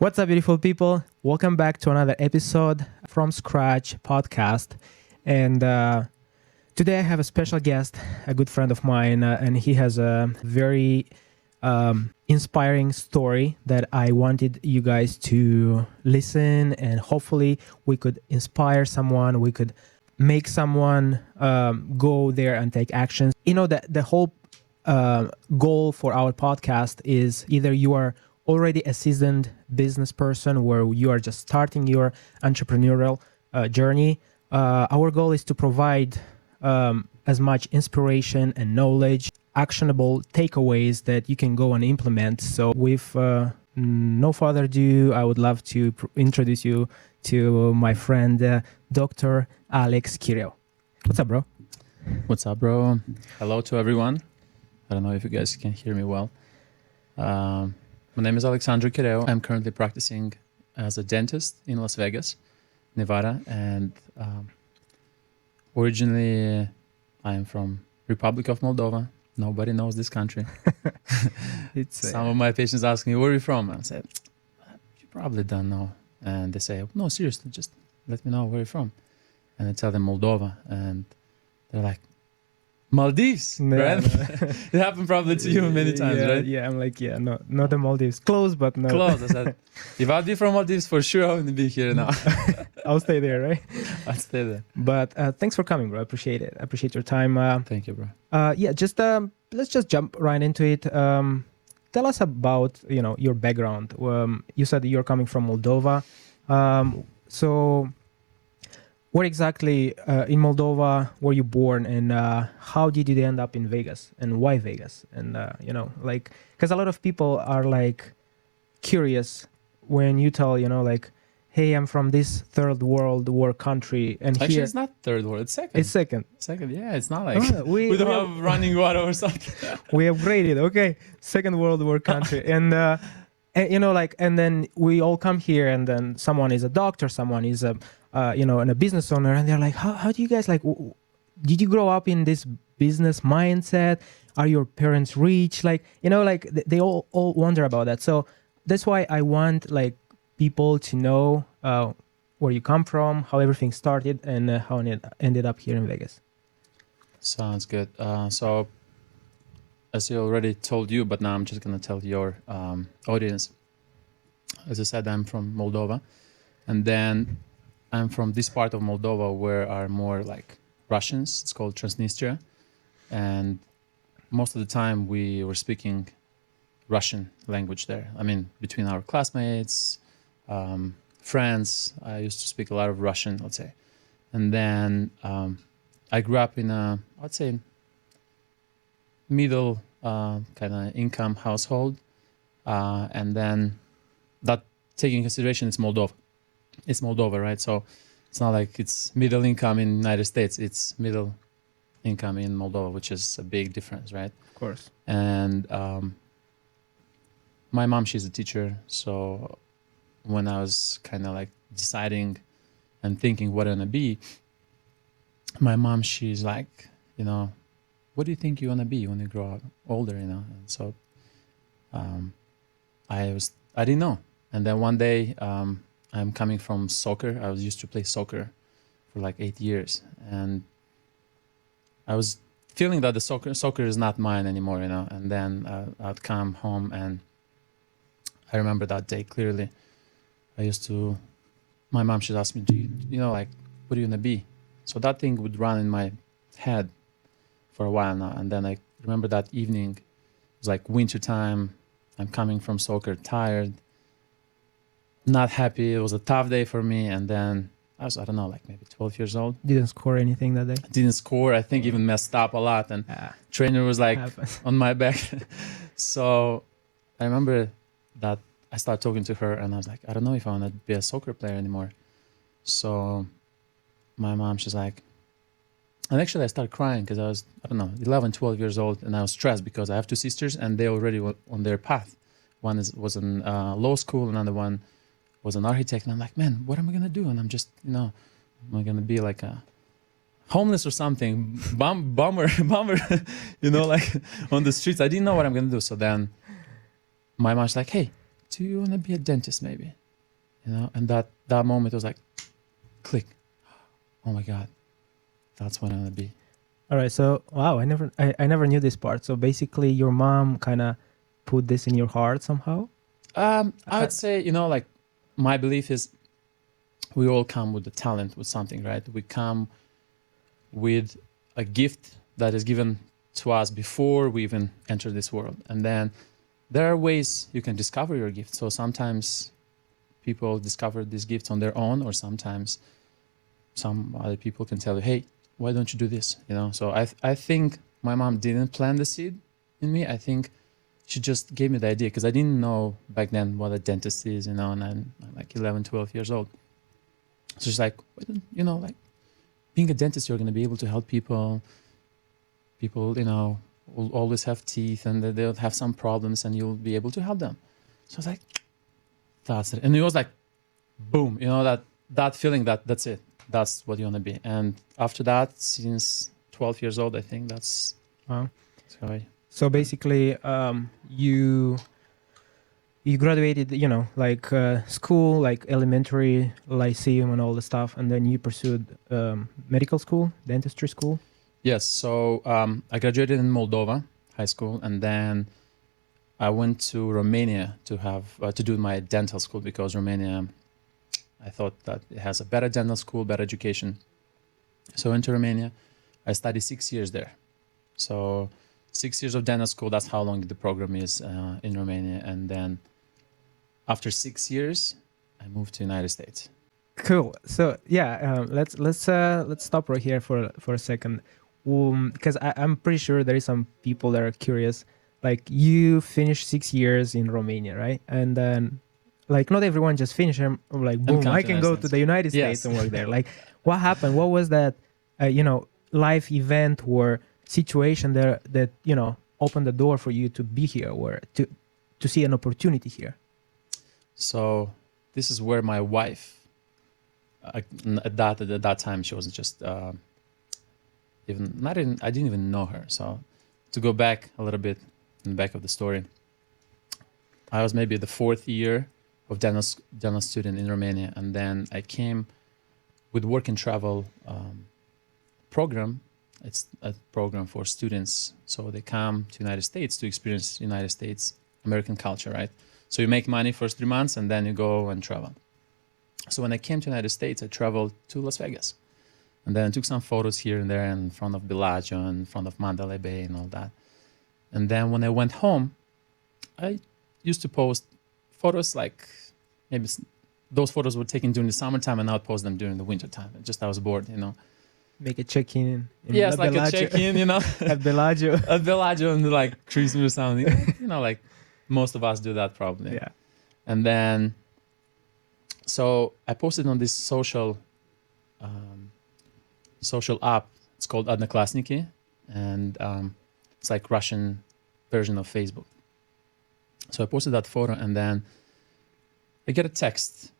What's up, beautiful people? Welcome back to another episode from Scratch podcast. And today I have a special guest, a good friend of mine, and he has a very inspiring story that I wanted you guys to listen, and hopefully we could inspire someone, we could make someone go there and take actions. You know, that the whole goal for our podcast is either you are already a seasoned business person where you are just starting your entrepreneurial journey. Our goal is to provide as much inspiration and knowledge, actionable takeaways that you can go and implement. So with no further ado, I would love to introduce you to my friend, Dr. Alex Chireu. What's up, bro? What's up, bro? Hello to everyone. I don't know if you guys can hear me well. My name is Alex Chireu. I'm currently practicing as a dentist in Las Vegas, Nevada, and originally I am from Republic of Moldova. Nobody knows this country. Some of my patients ask me, where are you from? I said, you probably don't know. And they say, no, seriously, just let me know where you're from. And I tell them Moldova, and they're like, Maldives, right? It happened probably to you many times, right? Yeah, I'm like, no, not the Maldives. Close, but no. Close. I said, if I'd be from Maldives, for sure I wouldn't be here now. I'll stay there, right? I'll stay there. But thanks for coming, bro. I appreciate it. I appreciate your time. Thank you, bro. Let's just jump right into it. Tell us about, your background. You said you're coming from Moldova. So where exactly in Moldova were you born, and how did you end up in Vegas, and why Vegas? And because a lot of people are like curious when you tell, hey, I'm from this third world war country, and actually here it's not third world, it's second. It's second. Yeah, it's not like we don't have running water or something. We upgraded, okay, second world war country, and then we all come here, and then someone is a doctor, someone is a and a business owner, and they're like, how do you guys, did you grow up in this business mindset? Are your parents rich? They all wonder about that. So that's why I want people to know where you come from, how everything started, and how it ended up here in Vegas. Sounds good. So as I already told you, but now I'm just going to tell your audience. As I said, I'm from Moldova, and then I'm from this part of Moldova where are more like Russians. It's called Transnistria. And most of the time we were speaking Russian language there. I mean, between our classmates, friends, I used to speak a lot of Russian, let's say. And then I grew up in a, I'd say, middle kind of income household. And then that taking consideration, it's Moldova. It's Moldova, right? So it's not like it's middle income in the United States. It's middle income in Moldova, which is a big difference, right? Of course. And my mom, she's a teacher. So when I was kind of like deciding and thinking what I'm going to be, my mom, she's like, what do you think you want to be when you grow up older, And so I didn't know. And then one day, I'm coming from soccer. I was used to play soccer for like 8 years, and I was feeling that the soccer is not mine anymore, And then I'd come home, and I remember that day clearly. My mom, she'd ask me, what are you gonna be? So that thing would run in my head for a while now. And then I remember that evening, it was like winter time. I'm coming from soccer, tired, not happy. It was a tough day for me. And then I was, maybe 12 years old. Didn't score anything that day? Didn't score. I think even messed up a lot. And trainer was like on my back. So I remember that I started talking to her, and I was like, I don't know if I want to be a soccer player anymore. So my mom, she's like, and actually I started crying because I was, 11, 12 years old. And I was stressed because I have two sisters, and they already were on their path. One was in law school, another one was an architect, and I'm like, man, what am I gonna do? And I'm just, am I gonna be like a homeless or something, bummer, like on the streets? I didn't know what I'm gonna do. So then my mom's like, hey, do you want to be a dentist maybe? You know, and that moment was like, click. Oh my God, that's what I want to be. All right. So wow, I never knew this part. So basically, your mom kind of put this in your heart somehow. I would say, you know, like my belief is we all come with the talent, with something, right? We come with a gift that is given to us before we even enter this world. And then there are ways you can discover your gift. So sometimes people discover these gifts on their own, or sometimes some other people can tell you, hey, why don't you do this? You know, so I think my mom didn't plant the seed in me. I think she just gave me the idea, because I didn't know back then what a dentist is, you know, and I'm like 11, 12 years old. So she's like, you know, like being a dentist, you're going to be able to help people. People, you know, will always have teeth and they'll have some problems and you'll be able to help them. So I was like, that's it. And it was like, boom, you know, that feeling that's it. That's what you want to be. And after that, since 12 years old, I think that's Wow. how So basically, you graduated, you know, like school, like elementary, lyceum, and all the stuff, and then you pursued medical school, dentistry school. Yes. So I graduated in Moldova high school, and then I went to Romania to have to do my dental school, because Romania, I thought that it has a better dental school, better education. So I went to Romania. I studied 6 years there. So 6 years of dental school, that's how long the program is in Romania. And then after 6 years, I moved to United States. Cool. So yeah, let's stop right here for a second, because I'm pretty sure there is some people that are curious. Like, you finished 6 years in Romania, right? And then, like, not everyone just finished and like, boom, I can go to the United States and work there. Like, what happened? What was that, you know, life event or situation there that, you know, opened the door for you to be here, or to see an opportunity here? So this is where my wife, at that time, she was just I didn't even know her. So to go back a little bit in the back of the story, I was maybe the 4th year of dental student in Romania, and then I came with work and travel program. It's a program for students, so they come to United States to experience United States American culture, right? So you make money first 3 months, and then you go and travel. So when I came to United States, I traveled to Las Vegas, and then I took some photos here and there in front of Bellagio and in front of Mandalay Bay and all that. And then when I went home, I used to post photos, like maybe those photos were taken during the summertime, and I would post them during the wintertime. Just I was bored, you know. Make a check-in. Yes, like Bellagio. a check-in, you know. At Bellagio. At Bellagio, and like Christmas or something. You know, like most of us do that probably. Yeah. And then, so I posted on this social app. It's called Odnoklassniki, and it's like Russian version of Facebook. So I posted that photo, and then I get a text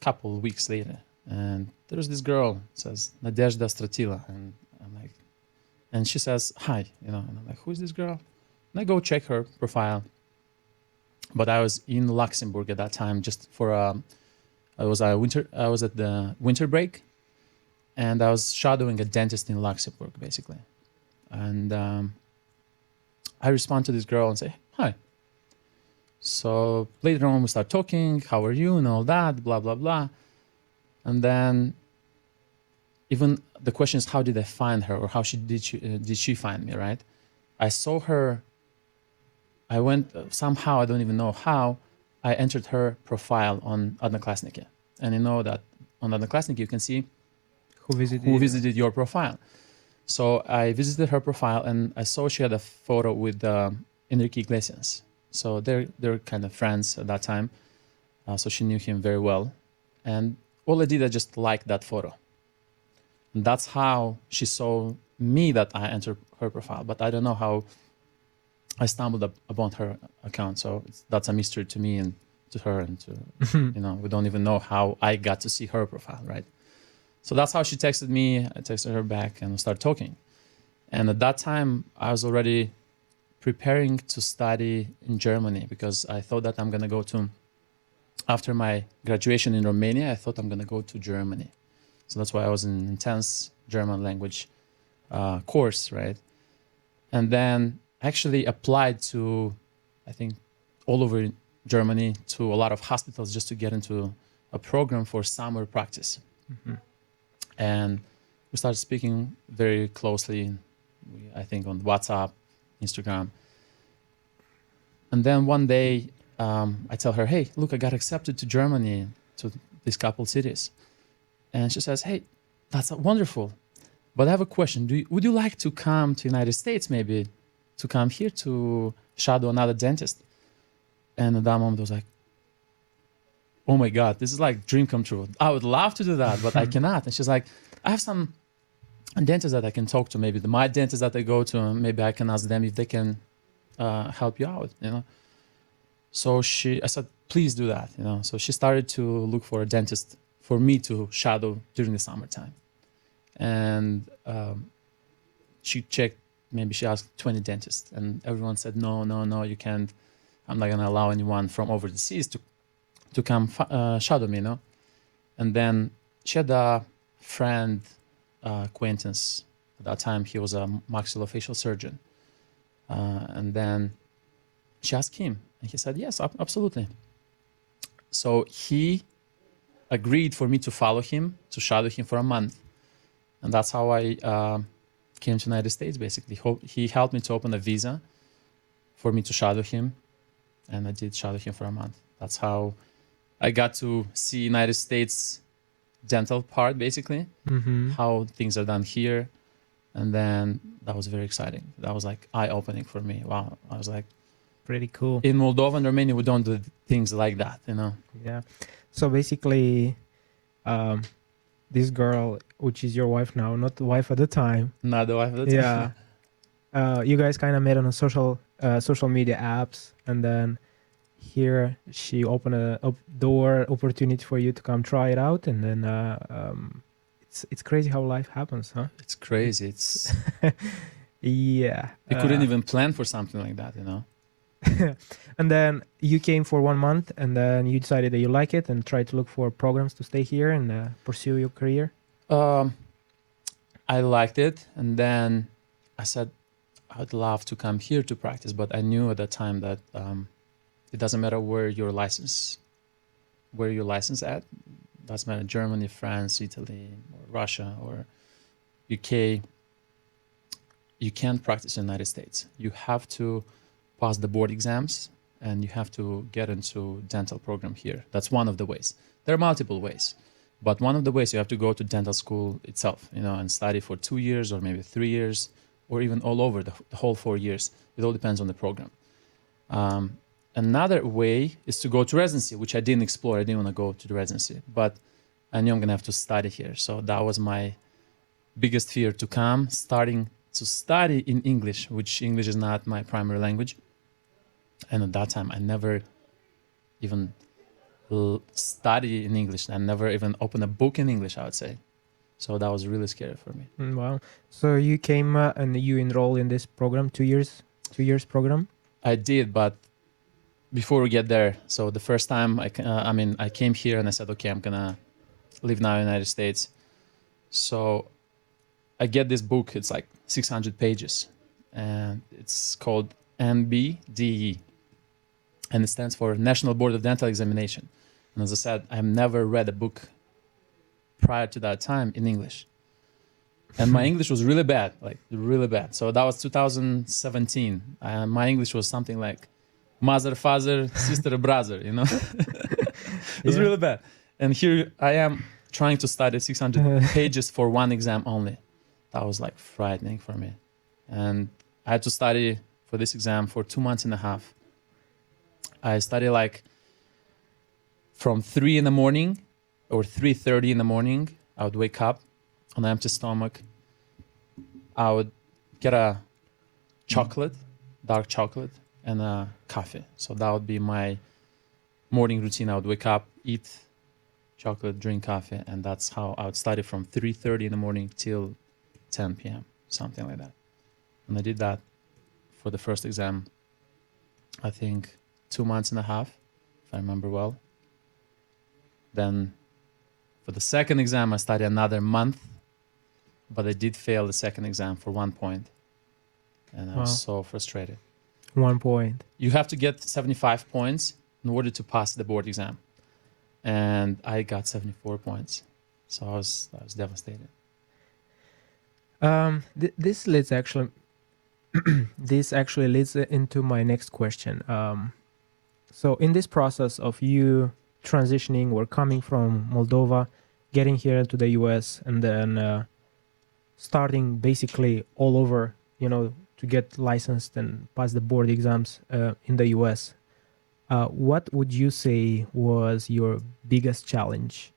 a couple of weeks later, and there's this girl, says Nadezhda Stratila, and I'm like, and she says hi, you know, and I'm like, who is this girl? And I go check her profile, but I was in Luxembourg at that time, just for I was at the winter break, and I was shadowing a dentist in Luxembourg basically, and I respond to this girl and say hi. So later on we start talking, how are you and all that, blah blah blah. And then even the question is, how did I find her, or how did she find me, right? I saw her, I went somehow, I don't even know how, I entered her profile on Odnoklassniki. And you know that on Odnoklassniki you can see who visited your profile. So I visited her profile, and I saw she had a photo with Enrique Iglesias. So they're kind of friends at that time. So she knew him very well. And all I did, I just liked that photo. And that's how she saw me, that I entered her profile. But I don't know how I stumbled upon her account. So that's a mystery to me and to her, and to, you know, we don't even know how I got to see her profile, right? So that's how she texted me. I texted her back, and we started talking. And at that time, I was already preparing to study in Germany, because I thought that I'm going to go to after my graduation in Romania, I thought I'm going to go to Germany. So that's why I was in an intense German language course, right? And then actually applied to, I think, all over Germany, to a lot of hospitals just to get into a program for summer practice. And we started speaking very closely, I think on WhatsApp, Instagram. And then one day I tell her, hey, look, I got accepted to Germany, to these couple cities. And she says, hey, that's wonderful. But I have a question. Would you like to come to United States, maybe, to come here to shadow another dentist? And at that moment I was like, oh my God, this is like dream come true. I would love to do that, but I cannot. And she's like, I have some dentists that I can talk to, maybe my dentists that I go to, and maybe I can ask them if they can help you out, you know? So I said, please do that, you know? So she started to look for a dentist for me to shadow during the summertime. And she checked, maybe she asked 20 dentists, and everyone said, no, you can't. I'm not gonna allow anyone from overseas to come shadow me, you know? And then she had a friend, acquaintance, at that time he was a maxillofacial surgeon. And then she asked him, and he said, yes, absolutely. So he agreed for me to follow him, to shadow him for a month. And that's how I came to the United States, basically. He helped me to open a visa for me to shadow him. And I did shadow him for a month. That's how I got to see United States dental part, basically, how things are done here. And then that was very exciting. That was like eye-opening for me. Wow. I was like, pretty cool. In Moldova and Romania, we don't do things like that, you know? Yeah. So basically, this girl, which is your wife now, not the wife at the time. Not the wife at the time. Yeah. You guys kind of met on a social media apps, and then here she opened a door opportunity for you to come try it out, and then it's crazy how life happens, huh? It's crazy. It's yeah. You couldn't even plan for something like that, you know? And then you came for 1 month, and then you decided that you like it and tried to look for programs to stay here and pursue your career. I liked it, and then I said I'd love to come here to practice, but I knew at that time that it doesn't matter where you're licensed at. Doesn't matter Germany, France, Italy, or Russia, or UK. You can't practice in the United States. You have to pass the board exams, and you have to get into dental program here. That's one of the ways. There are multiple ways, but one of the ways, you have to go to dental school itself, you know, and study for 2 years or maybe 3 years, or even all over the whole 4 years. It all depends on the program. Another way is to go to residency, which I didn't explore. I didn't want to go to the residency, but I knew I'm going to have to study here. So that was my biggest fear, to come, starting to study in English, which English is not my primary language. And at that time, I never even studied in English. I never even opened a book in English, I would say. So that was really scary for me. Wow. So you came and you enrolled in this program, 2 years program? I did, but before we get there, so the first time I came here and I said, okay, I'm gonna live now in the United States. So I get this book, it's like 600 pages, and it's called NBDE, and it stands for National Board of Dental Examination. And as I said, I've never read a book prior to that time in English. And my English was really bad, like really bad. So that was 2017. My English was something like mother, father, sister, brother, you know? It was really bad. And here I am trying to study 600 pages for one exam only. That was like frightening for me. And I had to study for this exam for 2 months and a half. I studied like from 3 in the morning or 3:30 in the morning. I would wake up on an empty stomach. I would get a chocolate, dark chocolate, and a coffee. So that would be my morning routine. I would wake up, eat chocolate, drink coffee, and that's how I would study from 3:30 in the morning till 10 p.m., something like that. And I did that for the first exam, I think 2 months and a half, if I remember well. Then for the second exam, I studied another month, but I did fail the second exam for 1 point. And I was so frustrated. 1 point. You have to get 75 points in order to pass the board exam. And I got 74 points. So I was devastated. This leads actually this actually leads into my next question. So in this process of you transitioning or coming from Moldova, getting here to the US, and then starting basically all over, you know, to get licensed and pass the board exams in the US, what would you say was your biggest challenge,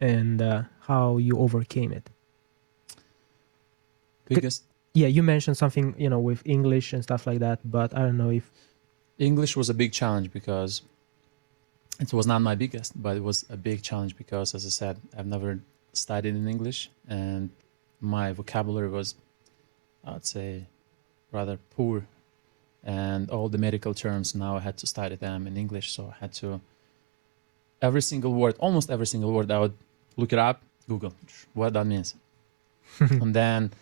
and how you overcame it? Biggest? Yeah, you mentioned something, you know, with English and stuff like that, but I don't know if... English was a big challenge because it was not my biggest, but it was a big challenge because, as I said, I've never studied in English, and my vocabulary was, I'd say, rather poor. And all the medical terms, now I had to study them in English, so I had to, every single word, almost every single word, I would look it up, Google, what that means. And then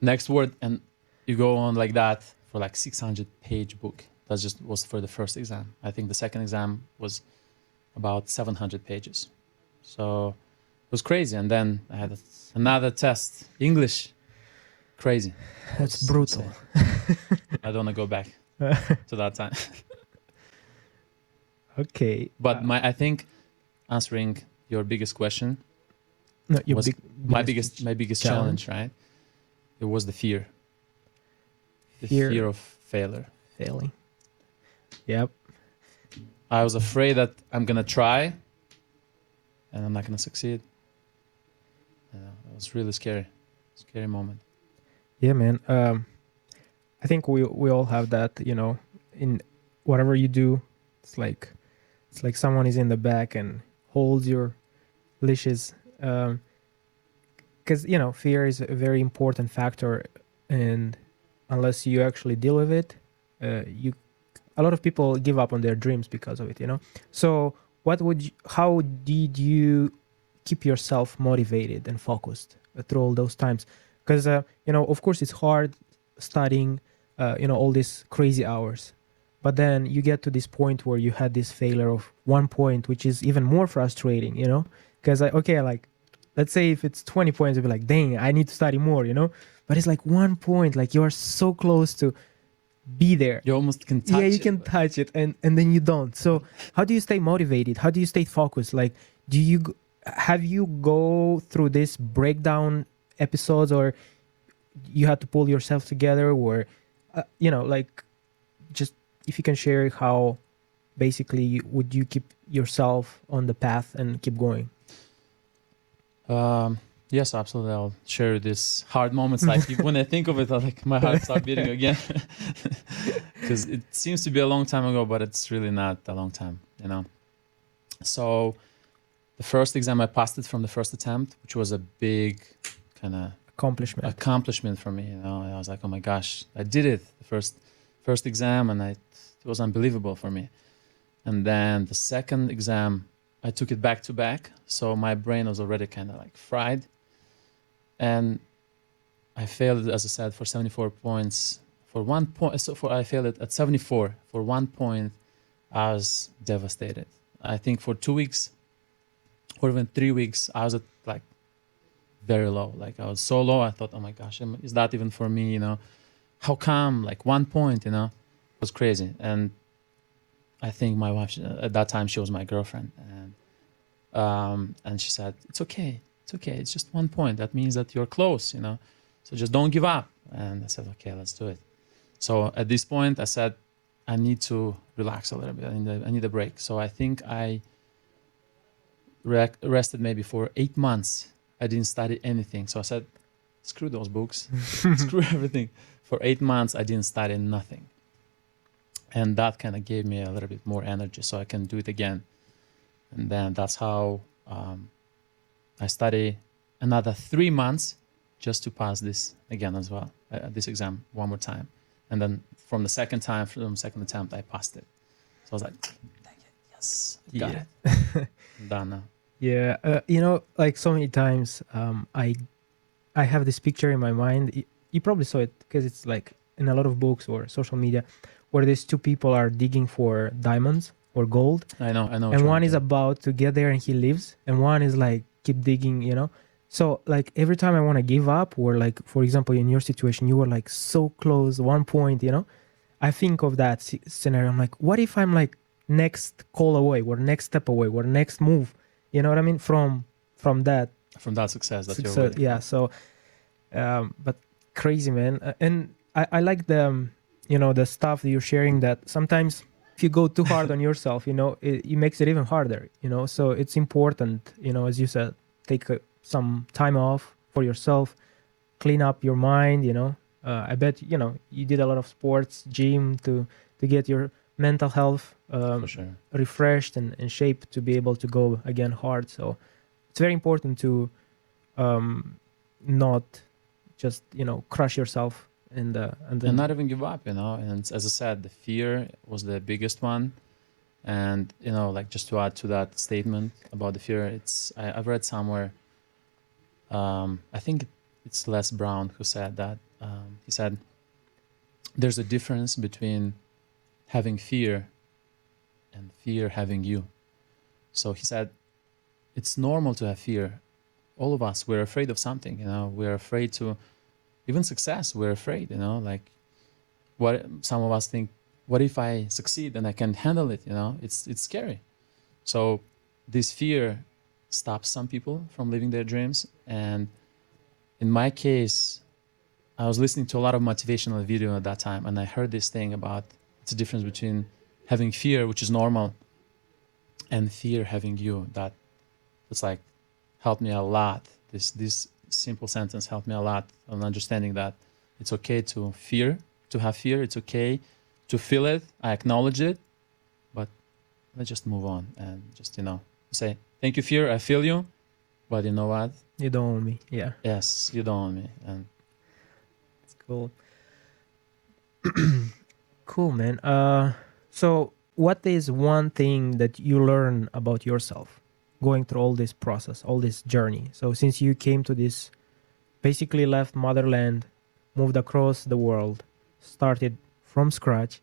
next word, and you go on like that for like 600-page book. That just was for the first exam. I think the second exam was about 700 pages. So it was crazy. And then I had another test, English. Crazy. That's brutal. I don't want to go back to that time. Okay. But I think answering your biggest question, no, your was my biggest challenge, right? It was the fear. The fear of failure. Failing. Yep. I was afraid that I'm gonna try and I'm not gonna succeed. It was really scary moment. Yeah, man. I think we all have that, you know, in whatever you do. It's like someone is in the back and holds your leashes. Because, you know, fear is a very important factor, and unless you actually deal with it, a lot of people give up on their dreams because of it, you know. So how did you keep yourself motivated and focused through all those times? Because you know, of course, it's hard studying, you know, all these crazy hours, but then you get to this point where you had this failure of 1 point, which is even more frustrating, you know. Because like, let's say if it's 20 points, you'll be like, dang, I need to study more, you know. But it's like 1 point, like you are so close to be there. You almost can touch it. Yeah, you can touch it, and then you don't. So how do you stay motivated? How do you stay focused? Like, have you go through this breakdown episodes, or you had to pull yourself together, or you know, like, just if you can share how basically would you keep yourself on the path and keep going? Yes, absolutely. I'll share these hard moments. Like when I think of it, like my heart starts beating again, because it seems to be a long time ago, but it's really not a long time, you know. So the first exam, I passed it from the first attempt, which was a big kind of accomplishment for me. You know, and I was like, oh my gosh, I did it. The first exam, and it was unbelievable for me. And then the second exam, I took it back to back, so my brain was already kind of like fried. And I failed, as I said, for 74 points. For 1 point, I failed it at 74. For 1 point, I was devastated. I think for 2 weeks, or even 3 weeks, I was at like very low. Like I was so low, I thought, oh my gosh, is that even for me? You know, how come? Like 1 point, you know, it was crazy. And I think my wife, at that time, she was my girlfriend, and she said, it's okay. It's okay. It's just 1 point. That means that you're close, you know, so just don't give up. And I said, okay, let's do it. So at this point I said, I need to relax a little bit. I need a break. So I think I rested maybe for 8 months. I didn't study anything. So I said, screw those books, screw everything. For 8 months, I didn't study nothing. And that kind of gave me a little bit more energy so I can do it again. And then that's how I study another 3 months just to pass this again as well, this exam one more time. And then from the second attempt, I passed it. So I was like, dang it, yes, got it. I'm done now. Yeah, you know, like so many times, I have this picture in my mind. You probably saw it because it's like in a lot of books or social media, where these two people are digging for diamonds or gold, I know what and you one want is to. about to get there and he lives, and one is like keep digging, you know. So like every time I want to give up, or like for example in your situation, you were like so close, 1 point, you know. I think of that scenario. I'm like, what if I'm like next call away, or next step away, or next move? You know what I mean? From that From that success that you're success. waiting Yeah. for. So, but crazy, man. And I like the you know the stuff that you're sharing. That sometimes if you go too hard on yourself, you know, it makes it even harder. You know, so it's important. You know, as you said, take some time off for yourself, clean up your mind. You know, I bet you know you did a lot of sports, gym to get your mental health For sure. refreshed and shaped to be able to go again hard. So it's very important to um, not just you know crush yourself and And then not even give up, you know. And as I said, the fear was the biggest one. And you know, like just to add to that statement about the fear, I've read somewhere. I think it's Les Brown who said that. He said there's a difference between having fear and fear having you. So he said it's normal to have fear. All of us, we're afraid of something, you know. We're afraid to even success. We're afraid, you know. Like what some of us think, what if I succeed and I can handle it? You know, it's scary. So this fear stops some people from living their dreams. And in my case, I was listening to a lot of motivational video at that time, and I heard this thing about it's a difference between having fear, which is normal, and fear having you. That's like helped me a lot. This simple sentence helped me a lot on understanding that it's okay to fear, to have fear. It's okay to feel it. I acknowledge it, but let's just move on and just say thank you, fear. I feel you, but you know what? you don't own me. Yeah, Yes, you don't own me, and it's cool. Cool, man. So what is one thing that you learn about yourself going through all this process, all this journey? So since you came to this, basically left motherland, moved across the world, started from scratch,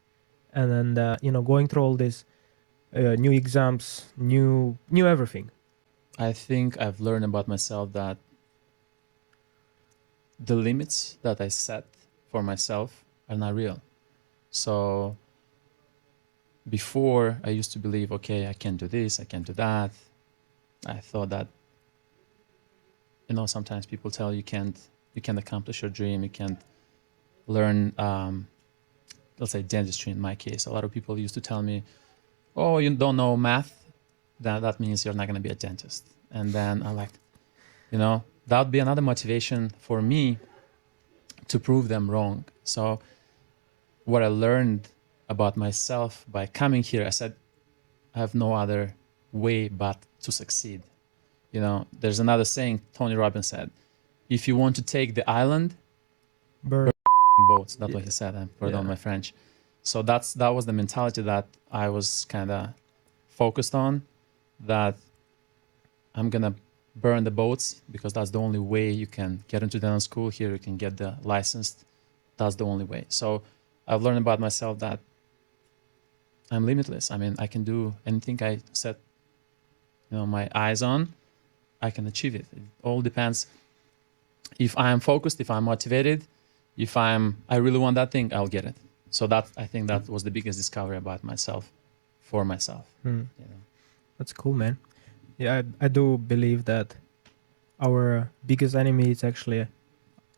and then you know going through all this new exams, new everything. I think I've learned about myself that the limits that I set for myself are not real. So before I used to believe, okay, I can do this, I can do that. I thought that, sometimes people tell you can't accomplish your dream, you can't learn, let's say dentistry in my case. A lot of people used to tell me, oh, you don't know math, that means you're not going to be a dentist. And then I'm like, that would be another motivation for me to prove them wrong. So what I learned about myself by coming here, I said, I have no other way but to succeed. There's another saying Tony Robbins said, if you want to take the island, Burn boats. That's what he said. And pardon my French. So that was the mentality that I was kind of focused on, that I'm going to burn the boats because that's the only way you can get into dental school here. You can get the license. That's the only way. So I've learned about myself that I'm limitless. I mean, I can do anything I set, my eyes on, I can achieve it. It all depends. If I'm focused, if I'm motivated, if I really want that thing, I'll get it. So I think that was the biggest discovery about myself, for myself. That's cool, man. Yeah, I do believe that our biggest enemy is actually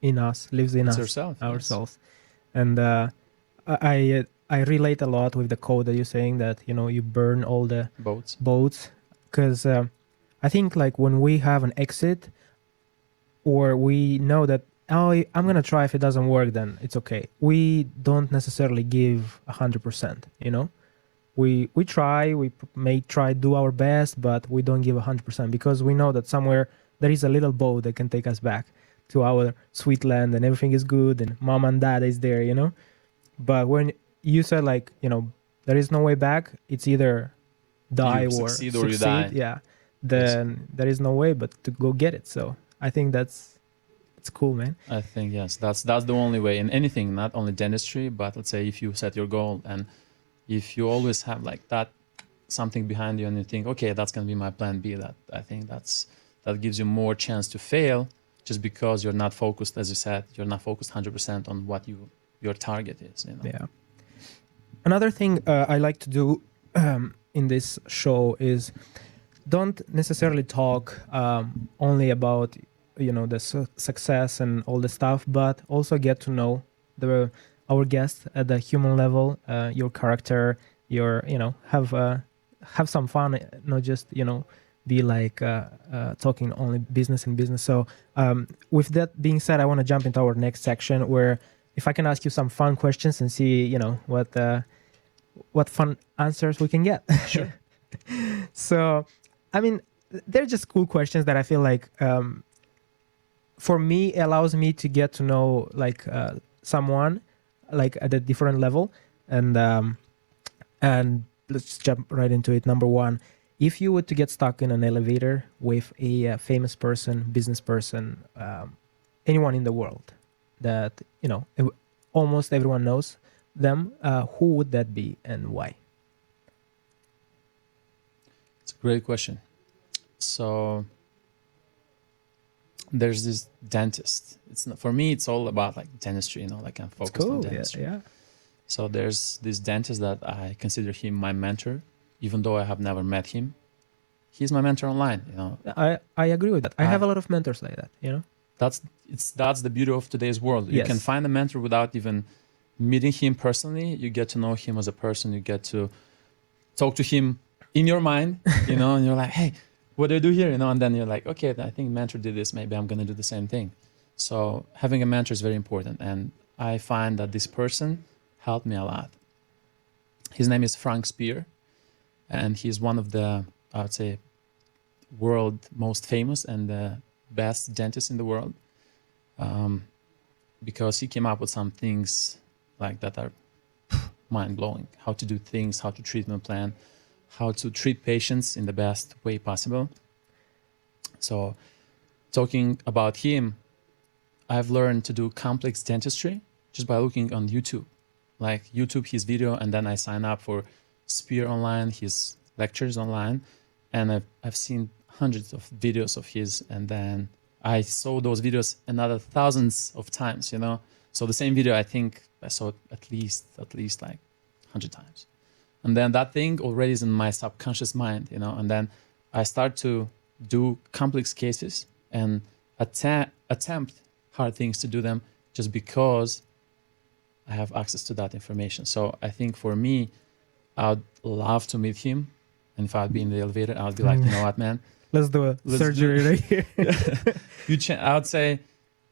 in us, lives in It's us, yourself, ourselves. Yes. And I relate a lot with the code that you're saying that you burn all the boats, because I think like when we have an exit, or we know that I'm gonna try, if it doesn't work then it's okay, we don't necessarily give 100%. We try, we may try do our best, but we don't give 100% because we know that somewhere there is a little boat that can take us back to our sweet land and everything is good and mom and dad is there. But when you said like there is no way back, it's either die you or succeed succeed. or you die. Yeah, then there is no way but to go get it. So I think it's cool, man. I think yes, that's the only way in anything, not only dentistry, but let's say if you set your goal and if you always have like that something behind you and you think, okay, that's gonna be my plan B, that I think that gives you more chance to fail, just because you're not focused, as you said, you're not focused 100% on what your target is. You know? Yeah. Another thing I like to do in this show is don't necessarily talk only about the success and all the stuff, but also get to know our guests at the human level, your character, your have some fun, not just be like talking only business and business. So with that being said, I want to jump into our next section where if I can ask you some fun questions and see what fun answers we can get. Sure. So I mean, they're just cool questions that I feel like for me it allows me to get to know like someone like at a different level. And let's jump right into it. Number one, if you were to get stuck in an elevator with a famous person, business person, anyone in the world that almost everyone knows them, who would that be and why? It's a great question. So there's this dentist. For me, it's all about like dentistry, like I'm focused on dentistry. Yeah. So there's this dentist that I consider him my mentor, even though I have never met him. He's my mentor online. I agree with that. I have a lot of mentors like that. That's the beauty of today's world. You can find a mentor without even meeting him personally. You get to know him as a person. You get to talk to him in your mind, and you're like, hey, what do I do here? And then you're like, okay, I think mentor did this. Maybe I'm going to do the same thing. So having a mentor is very important. And I find that this person helped me a lot. His name is Frank Spear, and he's one of the, I would say, world most famous and the best dentist in the world, because he came up with some things like that are mind-blowing. How to do things, how to treatment plan, how to treat patients in the best way possible. So talking about him, I've learned to do complex dentistry just by looking on YouTube. Like YouTube, his video, and then I sign up for Spear online, his lectures online, and I've seen hundreds of videos of his, and then I saw those videos another thousands of times, So the same video, I think I saw it at least like 100 times. And then that thing already is in my subconscious mind, and then I start to do complex cases and attempt hard things to do them just because I have access to that information. So I think for me, I would love to meet him. And if I'd be in the elevator, I would be like, you know what, man? Let's do a surgery right here. I would say,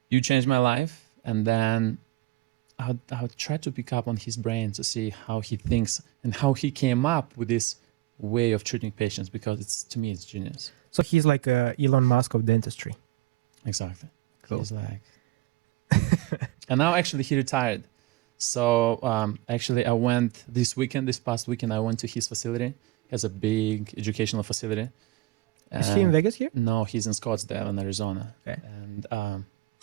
you changed my life. And then I would try to pick up on his brain to see how he thinks and how he came up with this way of treating patients, because to me, it's genius. So he's like Elon Musk of dentistry. Exactly. Cool. He's like, and now actually he retired. So actually I went this past weekend, I went to his facility. He has a big educational facility. Is he in Vegas here? No, he's in Scottsdale in Arizona. Okay. And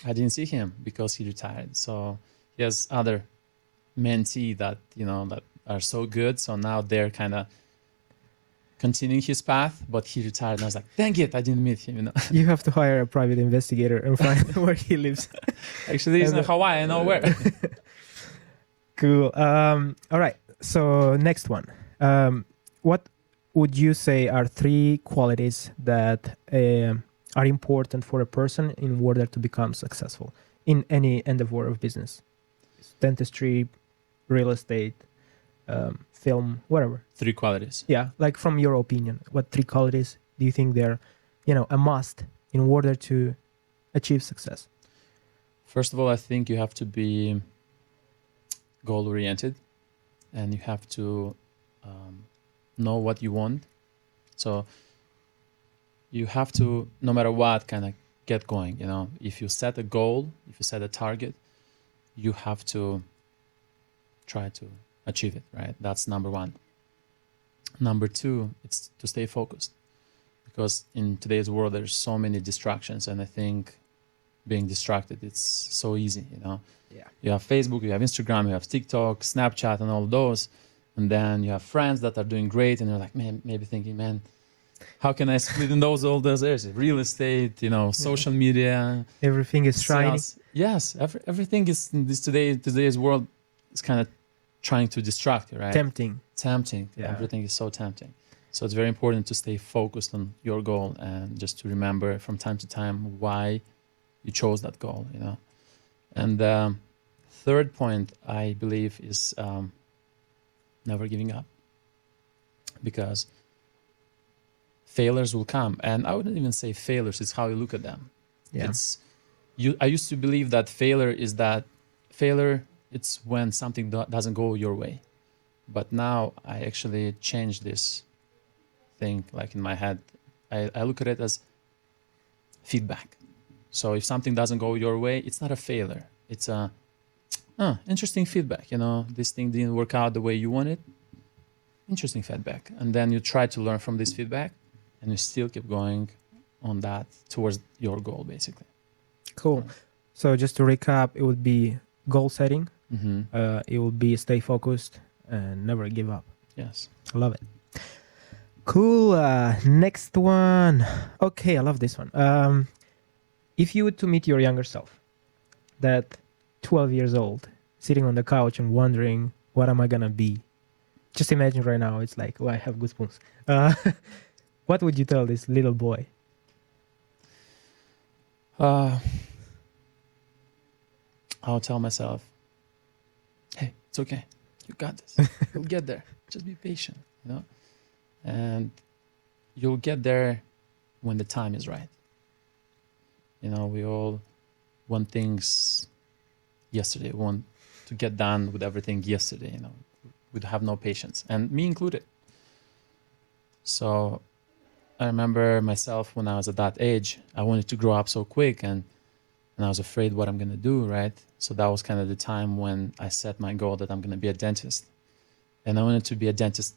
I didn't see him because he retired. So he has other mentee that, that are so good. So now they're kind of continuing his path, but he retired. And I was like, dang it, I didn't meet him. You have to hire a private investigator and find where he lives. Actually, he's in Hawaii, I know where. Cool. All right. So next one. What would you say are 3 qualities that are important for a person in order to become successful in any endeavor of business? Dentistry, real estate, film, whatever. 3 qualities. Yeah. Like from your opinion, what 3 qualities do you think they're, a must in order to achieve success? First of all, I think you have to be goal-oriented, and you have to know what you want. So you have to, no matter what, kind of get going. If you set a goal, if you set a target, you have to try to achieve it, right? That's number 1. Number 2, it's to stay focused, because in today's world there's so many distractions, and I think being distracted, it's so easy, you know. Yeah. You have Facebook, you have Instagram, you have TikTok, Snapchat, and all those, and then you have friends that are doing great, and you're like, man, maybe thinking, man, how can I split in all those areas? Real estate, you know, social media, Everything is shiny. sales. Yes, everything is in today's world is kind of trying to distract you, right? Tempting. Yeah. Everything is so tempting. So it's very important to stay focused on your goal and just to remember from time to time why you chose that goal, you know. And third point, I believe, is never giving up, because failures will come. And I wouldn't even say failures, it's how you look at them. Yeah. I used to believe that failure, it's when something doesn't go your way. But now I actually changed this thing, like in my head. I look at it as feedback. So if something doesn't go your way, it's not a failure. It's a interesting feedback. You know, this thing didn't work out the way you wanted. Interesting feedback. And then you try to learn from this feedback, and you still keep going on that towards your goal, basically. Cool. So just to recap, it would be goal setting. It will be stay focused and never give up. Yes. I love it. Cool. Next one. Okay, I love this one. If you were to meet your younger self, that 12 years old, sitting on the couch and wondering, what am I going to be? Just imagine right now, it's like, oh, I have goosebumps. What would you tell this little boy? I'll tell myself, hey, it's okay. You got this. You'll get there. Just be patient, you know? And you'll get there when the time is right. You know, we all want things yesterday. We want to get done with everything yesterday, you know. We'd have no patience, and me included. So I remember myself when I was at that age, I wanted to grow up so quick, and I was afraid what I'm going to do, right? So that was kind of the time when I set my goal that I'm going to be a dentist. And I wanted to be a dentist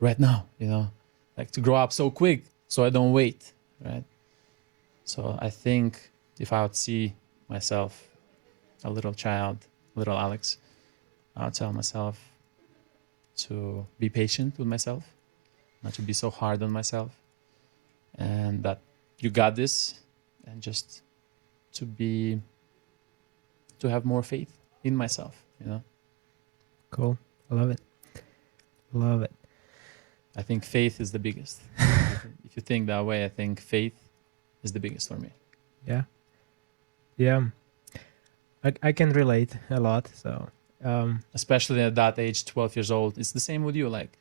right now, you know, like to grow up so quick so I don't wait, right? So I think if I would see myself, a little child, little Alex, I would tell myself to be patient with myself, not to be so hard on myself, and that you got this, and just to have more faith in myself, you know. Cool. I love it. Love it. I think faith is the biggest. If you think that way, I think faith is the biggest for me. Yeah. Yeah. I can relate a lot. So, especially at that age, 12 years old, it's the same with you. Like,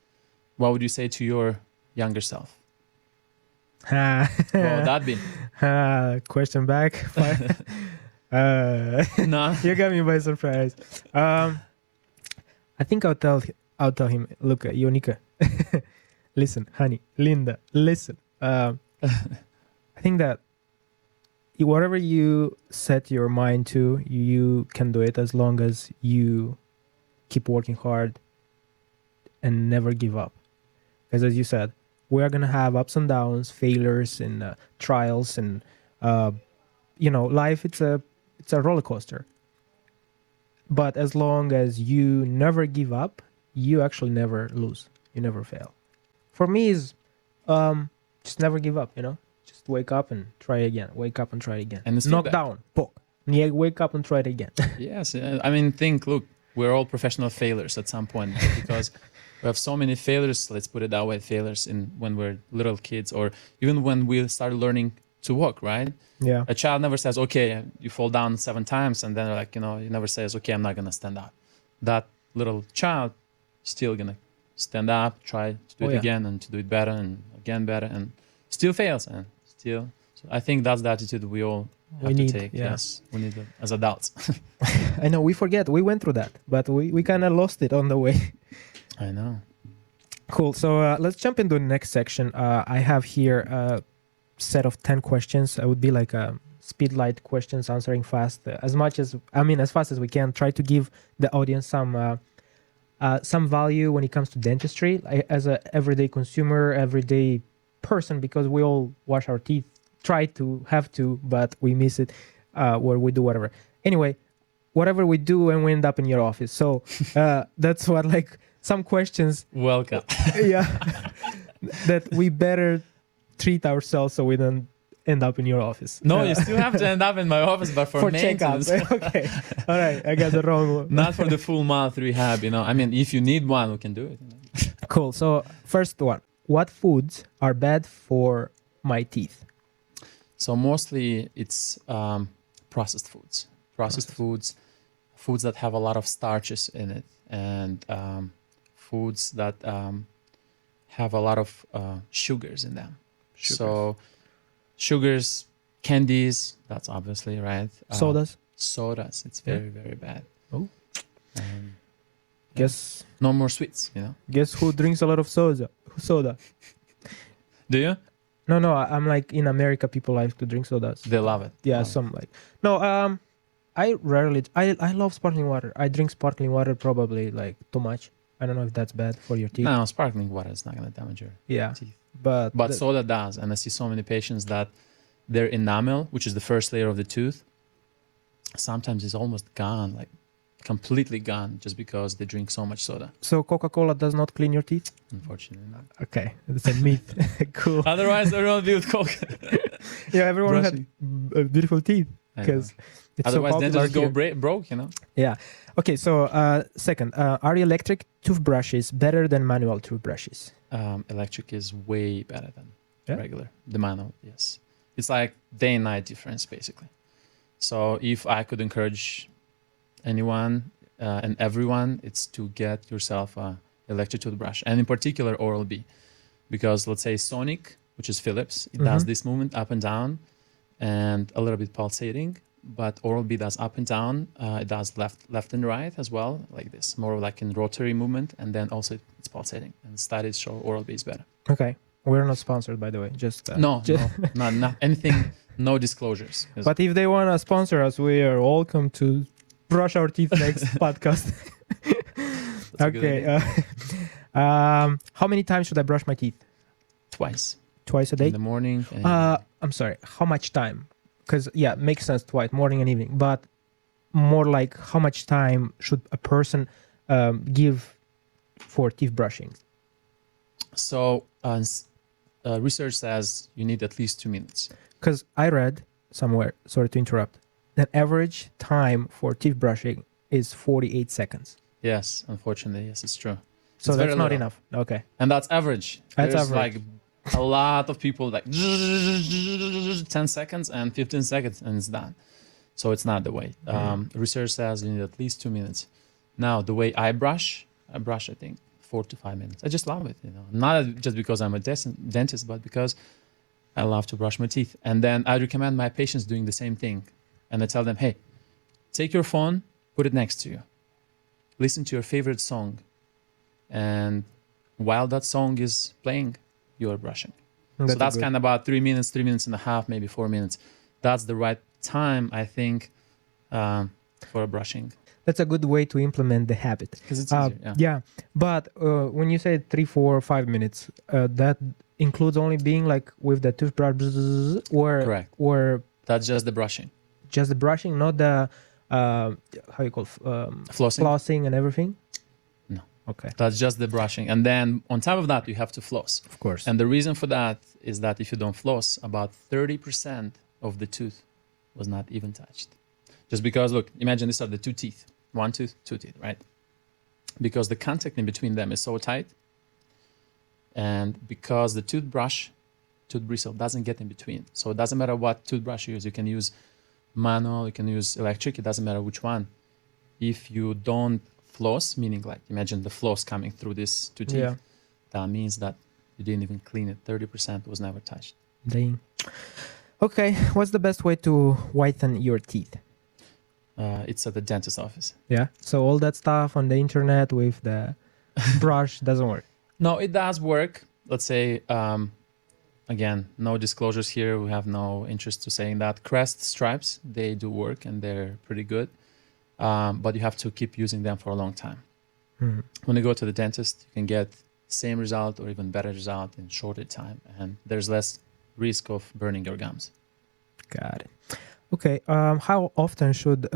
what would you say to your younger self? What would that be? Question back. No. You got me by surprise. I think I'll tell him, look, Yonika, listen, honey, Linda, listen. I think that whatever you set your mind to, you can do it as long as you keep working hard and never give up. Because as you said, we are going to have ups and downs, failures and trials, and life, it's a roller coaster. But as long as you never give up, you actually never lose. You never fail. For me, is just never give up, you know? Just wake up and try again. Wake up and try again. And it's knock down, poke. Yeah, wake up and try it again. Yes. I mean, look, we're all professional failures at some point, right? Because we have so many failures, let's put it that way, failures when we're little kids, or even when we start learning to walk, right? Yeah. A child never says, okay, you fall down 7 times, and then like, he never says, okay, I'm not going to stand up. That little child still going to stand up, try to do it again, and to do it better, and again better, and still fails, and still. So I think that's the attitude we all have to take. Yeah. Yes, we need it as adults. I know, we forget. We went through that, but we kind of lost it on the way. I know. Cool. So let's jump into the next section. I have here a set of 10 questions. It would be like speed light questions, answering fast, as fast as we can. Try to give the audience some value when it comes to dentistry. As a everyday consumer, everyday person, because we all wash our teeth, try to have to, but we miss it, or we do whatever. Anyway, whatever we do, and we end up in your office. So that's what, like, some questions. Welcome. Yeah, that we better treat ourselves so we don't end up in your office. No, you still have to end up in my office, but for maintenance. Checkups. Okay, all right, I got the wrong one. Not for the full mouth rehab, you know. I mean, if you need one, we can do it. Cool. So first one, what foods are bad for my teeth? So mostly it's processed foods. Foods that have a lot of starches in it, and foods that have a lot of sugars in them. So sugars, candies, that's obviously right. Sodas. It's very, very bad. Oh. Yeah. Guess no more sweets, you know. Guess who drinks a lot of soda? Do you? No, I'm like, in America, people like to drink sodas. They love it. Yeah, Oh. some like. No, I rarely. I love sparkling water. I drink sparkling water probably like too much. I don't know if that's bad for your teeth. No, sparkling water is not going to damage your Yeah, teeth. but Soda does. And I see so many patients that their enamel, which is the first layer of the tooth, sometimes is almost gone, like completely gone, just because they drink so much soda. So Coca-Cola does not clean your teeth? Unfortunately not. Okay, that's a myth. Cool. Otherwise, everyone would be with Coke. Yeah, everyone Brushing. had beautiful teeth I know. because it's Otherwise, so then popular just go here. broke, you know. Yeah. Okay, so second, are electric toothbrushes better than manual toothbrushes? Electric is way better than Yeah? regular. The manual, yes. It's like day and night difference, basically. So if I could encourage anyone and everyone, it's to get yourself a electric toothbrush, and in particular Oral-B, because let's say Sonic, which is Philips, it does this movement up and down and a little bit pulsating, but Oral-B does up and down. It does left and right as well, like this, more like in rotary movement, and then also it's pulsating, and studies show Oral-B is better. Okay, we're not sponsored, by the way. Just No, not anything, no disclosures. But if they want to sponsor us, we are welcome to brush our teeth next podcast. That's a good Okay. idea. How many times should I brush my teeth? Twice Twice a day? in the morning. And I'm sorry. How much time? Because yeah, makes sense twice, morning and evening. But more like, how much time should a person give for teeth brushing? So research says you need at least 2 minutes. Because I read somewhere, sorry to interrupt, that average time for teeth brushing is 48 seconds. Yes, unfortunately, yes, it's true. So It's that's very not little. enough. Okay. And that's average. That's There's average. like a lot of people like 10 seconds and 15 seconds and it's done. So it's not the way. Research says you need at least 2 minutes. Now, the way I brush, I think 4 to 5 minutes. I just love it, you know. Not just because I'm a dentist, but because I love to brush my teeth. And then I recommend my patients doing the same thing. And I tell them, hey, take your phone, put it next to you. Listen to your favorite song. And while that song is playing, you are brushing. So that's kind of about 3 minutes, 3 minutes and a half, maybe 4 minutes. That's the right time, I think, for brushing. That's a good way to implement the habit. Because it's easier, Yeah, but when you say 3, 4, 5 minutes, that includes only being like with the toothbrush, or Correct. or That's just the brushing. just the brushing, not the how you call flossing and everything. No. Okay. That's just the brushing. And then on top of that, you have to floss. Of course. And the reason for that is that if you don't floss, about 30% of the tooth was not even touched. Just because, look, imagine these are the two teeth. One tooth, two teeth, right? Because the contact in between them is so tight, and because the tooth bristle doesn't get in between. So it doesn't matter what toothbrush you use. You can use manual, you can use electric, it doesn't matter which one. If you don't floss, meaning like imagine the floss coming through these two teeth, Yeah. that means that you didn't even clean it. 30% was never touched. Dang. Okay. What's the best way to whiten your teeth? It's at the dentist office. Yeah. So all that stuff on the internet with the brush doesn't work. No, it does work. Let's say, again, no disclosures here. We have no interest to saying that. Crest stripes, they do work and they're pretty good. But you have to keep using them for a long time. When you go to the dentist, you can get same result or even better result in shorter time, and there's less risk of burning your gums. Got it. Okay. How often should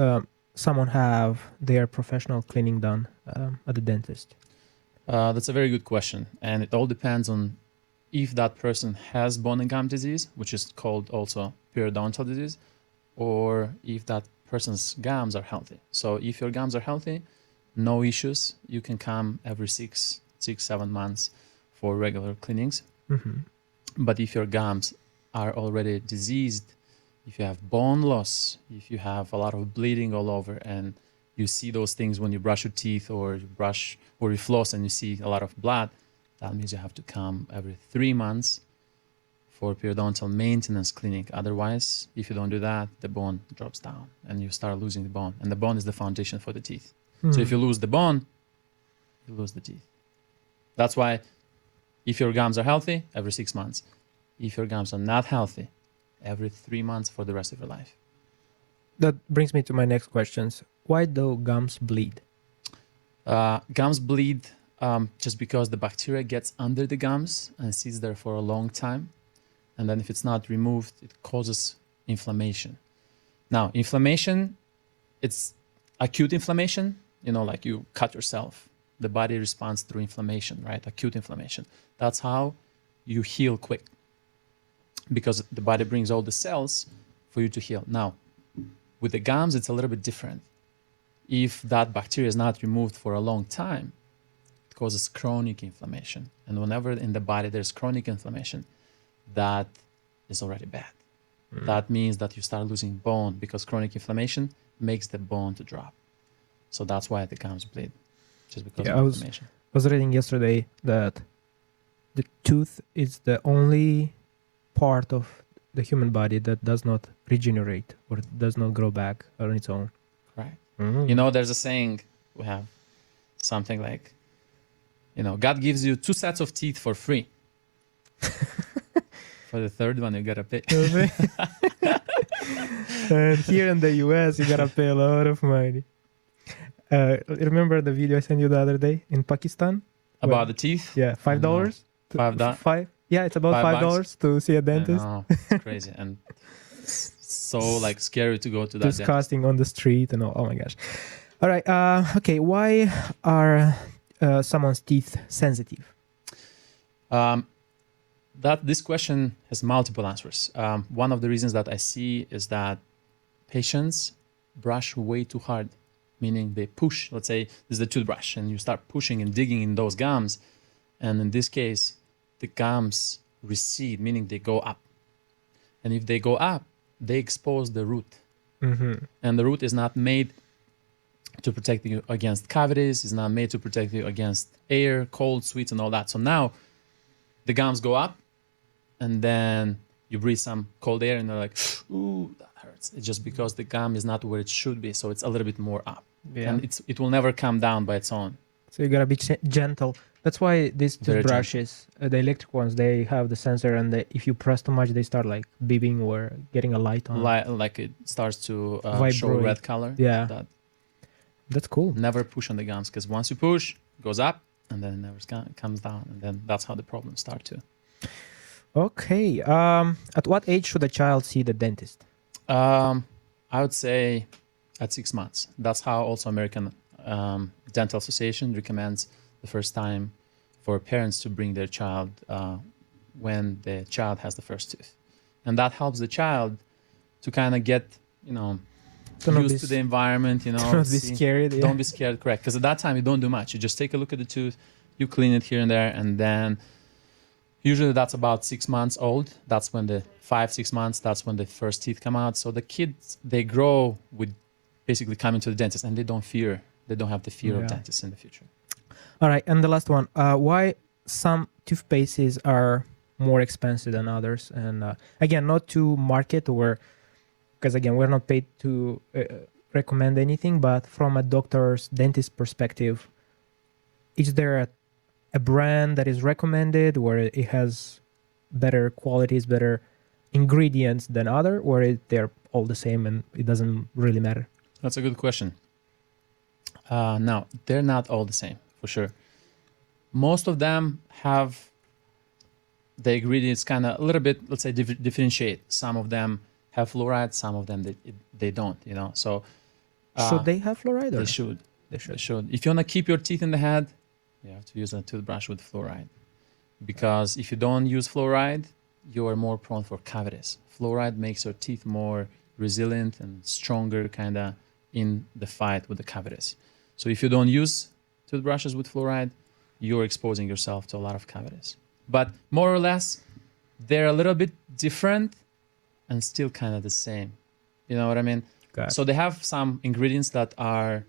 someone have their professional cleaning done at the dentist? That's a very good question, and it all depends on if that person has bone and gum disease, which is called also periodontal disease, or if that person's gums are healthy. So if your gums are healthy, no issues, you can come every 7 months for regular cleanings. Mm-hmm. But if your gums are already diseased, if you have bone loss, if you have a lot of bleeding all over, and you see those things when you brush your teeth or you brush or you floss and you see a lot of blood, that means you have to come every 3 months for periodontal maintenance cleaning. Otherwise, if you don't do that, the bone drops down and you start losing the bone. And the bone is the foundation for the teeth. So if you lose the bone, you lose the teeth. That's why if your gums are healthy, every 6 months. If your gums are not healthy, every 3 months for the rest of your life. That brings me to my next questions. Why do gums bleed? Gums bleed just because the bacteria gets under the gums and sits there for a long time. And then if it's not removed, it causes inflammation. Now, inflammation, it's acute inflammation, like you cut yourself. The body responds through inflammation, right? Acute inflammation. That's how you heal quick, because the body brings all the cells for you to heal. Now, with the gums, it's a little bit different. If that bacteria is not removed for a long time, it causes chronic inflammation. And whenever in the body there's chronic inflammation, that is already bad. That means that you start losing bone, because chronic inflammation makes the bone to drop. So that's why the gums bleed, just because of inflammation. I was reading yesterday that the tooth is the only part of the human body that does not regenerate or does not grow back on its own. Right. There's a saying, we have something like, God gives you 2 sets of teeth for free. For the third one, you gotta pay. And here in the US, you gotta pay a lot of money. Remember the video I sent you the other day in Pakistan? About the teeth? Yeah, $5. $5? Yeah, it's about $5 to see a dentist. It's crazy and so scary to go to that. Disgusting on the street and all. Oh my gosh. All right. Okay. Why are someone's teeth sensitive? This question has multiple answers. One of the reasons that I see is that patients brush way too hard, meaning they push. Let's say this is the toothbrush, and you start pushing and digging in those gums, and in this case, the gums recede, meaning they go up. And if they go up, they expose the root. Mm-hmm. And the root is not made to protect you against cavities. It's not made to protect you against air, cold, sweets, and all that. So now the gums go up, and then you breathe some cold air, and they're like, ooh, that hurts. It's just because the gum is not where it should be. So it's a little bit more up. Yeah. And it will never come down by its own. So you gotta be gentle. That's why these toothbrushes, the electric ones, they have the sensor, and if you press too much, they start beeping or getting a light on. Like it starts to show red color. Yeah. That's cool. Never push on the gums, because once you push, it goes up, and then it never comes down, and then that's how the problems start too. Okay. At what age should a child see the dentist? I would say at 6 months. That's how also American Dental Association recommends the first time for parents to bring their child when the child has the first tooth. And that helps the child to kind of get, used to the environment, Don't be scared. Yeah. Don't be scared, correct. Because at that time, you don't do much. You just take a look at the tooth, you clean it here and there, and then usually that's about 6 months old. That's when 5-6 months, that's when the first teeth come out. So the kids, they grow with basically coming to the dentist, and they don't have the fear of dentists in the future. All right, and the last one, why some toothpastes are more expensive than others? And again, not to market because again, we're not paid to recommend anything, but from a doctor's, dentist perspective, is there a brand that is recommended where it has better qualities, better ingredients than other, or they're all the same and it doesn't really matter? That's a good question. No, they're not all the same, for sure. Most of them have the ingredients kind of a little bit, let's say, differentiate. Some of them have fluoride, some of them they don't, you know. So should they have fluoride? Or? They should. They should. They should. If you want to keep your teeth in the head, you have to use a toothbrush with fluoride. Because if you don't use fluoride, you are more prone for cavities. Fluoride makes your teeth more resilient and stronger kind of in the fight with the cavities. So if you don't use toothbrushes with fluoride, you're exposing yourself to a lot of cavities. But more or less, they're a little bit different and still kind of the same. You know what I mean? Got it. So they have some ingredients that are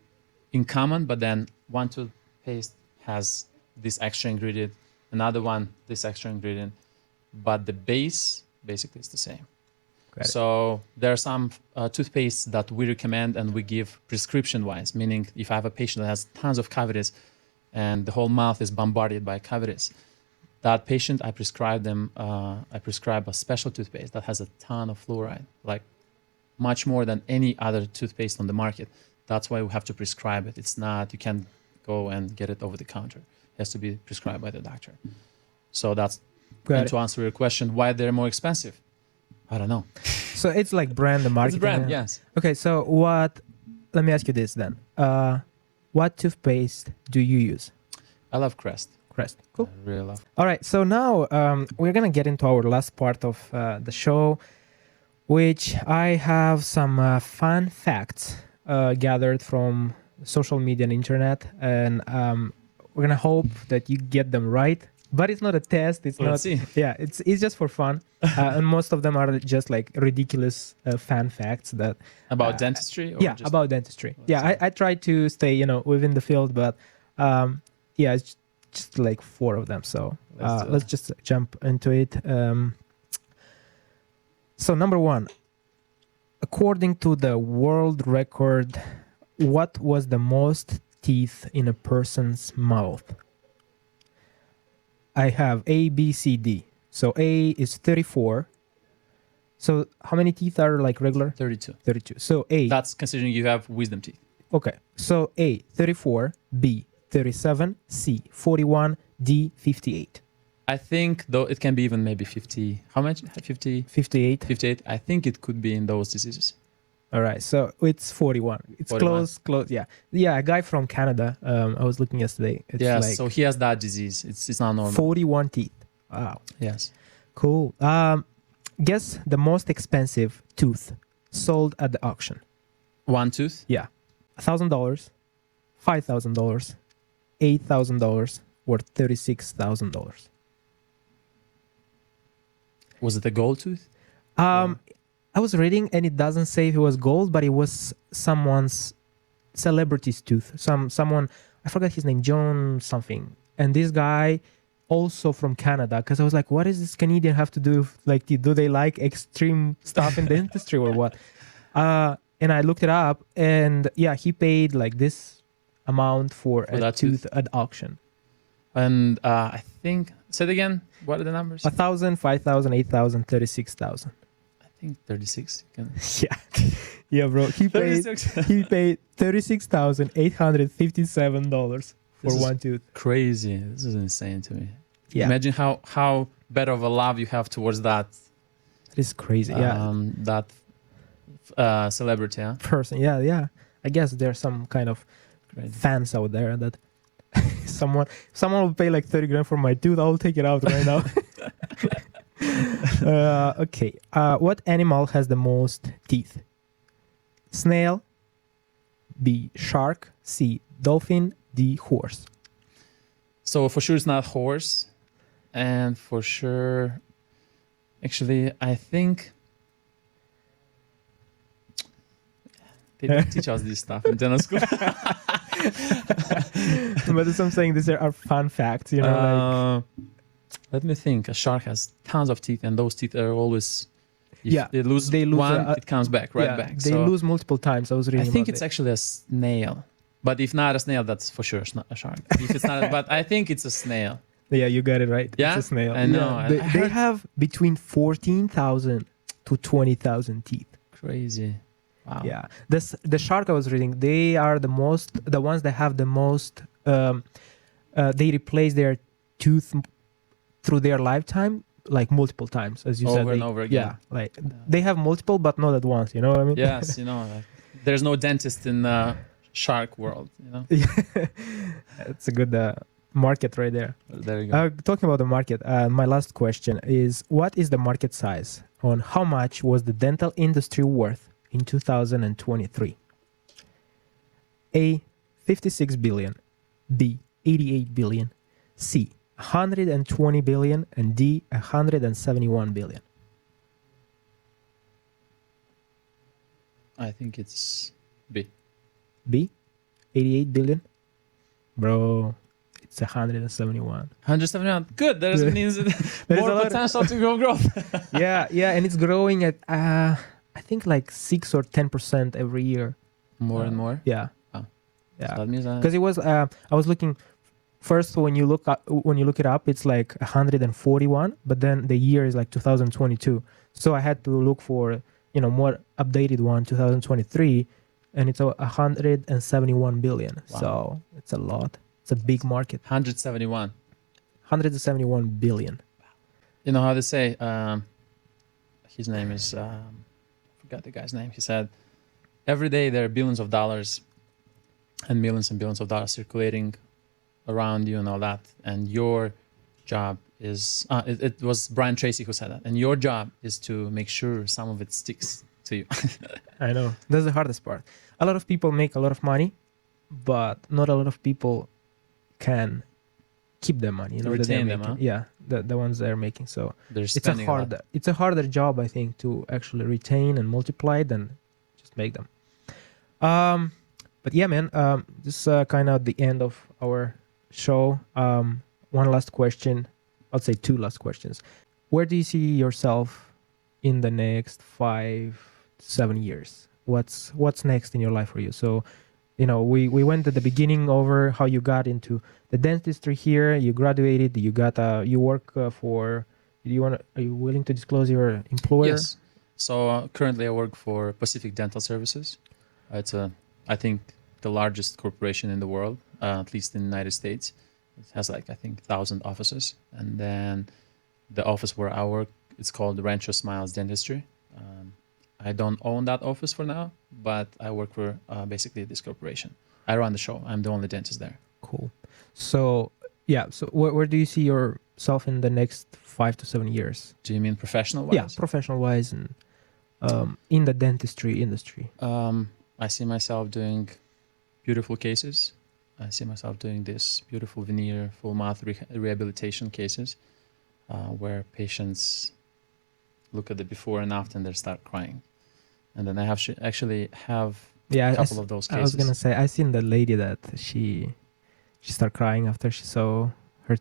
in common, but then one toothpaste has this extra ingredient, another one this extra ingredient, but the base basically is the same. So there are some toothpastes that we recommend and we give prescription-wise, meaning if I have a patient that has tons of cavities and the whole mouth is bombarded by cavities, that patient, I prescribe a special toothpaste that has a ton of fluoride, like much more than any other toothpaste on the market. That's why we have to prescribe it. It's not, you can't go and get it over the counter. It has to be prescribed by the doctor. So that's, and to answer your question, why they're more expensive. I don't know. So it's like brand and marketing. It's brand, yes. Okay, so let me ask you this then. What toothpaste do you use? I love Crest. Crest, cool. I really love. All right, so now we're going to get into our last part of the show, which I have some fun facts gathered from social media and internet, and we're going to hope that you get them right. But it's not a test. It's Let's not. see. Yeah, it's just for fun, and most of them are just like ridiculous fan facts that About dentistry? Or yeah, just about dentistry. Yeah, I try to stay within the field, but yeah, it's just like 4 of them. So let's just jump into it. So number 1, according to the world record, what was the most teeth in a person's mouth? I have A, B, C, D. So A is 34. So how many teeth are like regular? 32. 32. So A. That's considering you have wisdom teeth. Okay. So A, 34. B, 37. C, 41. D, 58. I think, though, it can be even maybe 50. How much? 50? 58. 58. I think it could be in those diseases. All right. So it's 41. It's 41. close. Yeah. Yeah. A guy from Canada. I was looking yesterday. It's Yeah, like so he has that disease. It's not normal. 41 teeth. Wow. Yes. Cool. Guess the most expensive tooth sold at the auction. One tooth? Yeah. $1,000, $5,000, $8,000, or $36,000. Was it a gold tooth? I was reading and it doesn't say if it was gold, but it was someone's celebrity's tooth. Someone, I forgot his name, John something. And this guy also from Canada, because I was like, what does this Canadian have to do? Like, do they like extreme stuff in dentistry or what? And I looked it up, and yeah, he paid like this amount for a tooth at auction. And I think, say it again. What are the numbers? 1,000, 5,000, 8,000, 36,000. I think 36. Yeah, yeah, bro. He paid $36,857 for one tooth. Crazy. This is insane to me. Yeah. Imagine how better of a love you have towards that. It is crazy. Yeah. That celebrity, huh? Person. Yeah, yeah. I guess there's some kind of fans out there that someone will pay like 30 grand for my tooth. I'll take it out right now. Okay. What animal has the most teeth? Snail. B, shark. C, dolphin. D, horse. So for sure it's not horse. And for sure, actually, I think they don't teach us this stuff in dental school. But that's what I'm saying. These are fun facts, Let me think. A shark has tons of teeth, and those teeth are always. If they lose one, it comes back back. They lose multiple times. I was reading. I think it's actually a snail, but if not a snail, that's for sure a shark. If it's not, but I think it's a snail. Yeah, you got it right. Yeah? It's a snail. I know. Yeah. They have between 14,000 to 20,000 teeth. Crazy. Wow. Yeah. The shark I was reading, they are the ones that have the most they replace their tooth through their lifetime like multiple times, as you said. Over and over again. Yeah, like they have multiple, but not at once. You know what I mean? Yes, like, there's no dentist in shark world. It's a good market right there. There you go. Talking about the market, my last question is: what is the market size on how much was the dental industry worth in 2023? A, 56 billion. B, 88 billion. C, 120 billion. And D, 171 billion. I think it's B. B, 88 billion. Bro, it's 171. 171. Good. That means more potential to grow growth. yeah, and it's growing at I think like 6 or 10% every year. More and more. Yeah. Oh. Yeah. So that means because it was I was looking first when you look it up, it's like 141, but then the year is like 2022. So I had to look for more updated one, 2023, and it's 171 billion. Wow. So it's a lot. It's a big market. 171 billion. You know how they say, his name is, I forgot the guy's name. He said, every day there are billions of dollars and billions of dollars circulating around you and all that. And your job is, it was Brian Tracy who said that. And your job is to make sure some of it sticks to you. I know. That's the hardest part. A lot of people make a lot of money, but not a lot of people can keep the money. Retain them, huh? Yeah, the ones they're making. So it's a harder job, I think, to actually retain and multiply than just make them. But yeah, man, this is kind of the end of our show. One last question. I'll say two last questions. Where do you see yourself in the next 5-7 years? What's next in your life for you? So, we went at the beginning over how you got into the dentistry here. You graduated. You got you work for. Are you willing to disclose your employer? Yes. So currently I work for Pacific Dental Services. It's I think the largest corporation in the world, at least in the United States. It has like, I think, 1,000 offices. And then the office where I work, it's called Rancho Smiles Dentistry. I don't own that office for now, but I work for basically this corporation. I run the show. I'm the only dentist there. Cool. So, yeah. So where do you see yourself in the next 5 to 7 years? Do you mean professional-wise? Yeah, professional-wise and in the dentistry industry. I see myself doing beautiful cases. I see myself doing this beautiful veneer, full mouth rehabilitation cases where patients look at the before and after and they start crying. And then I actually have a couple of those cases. I was going to say, I seen the lady that she started crying after she saw her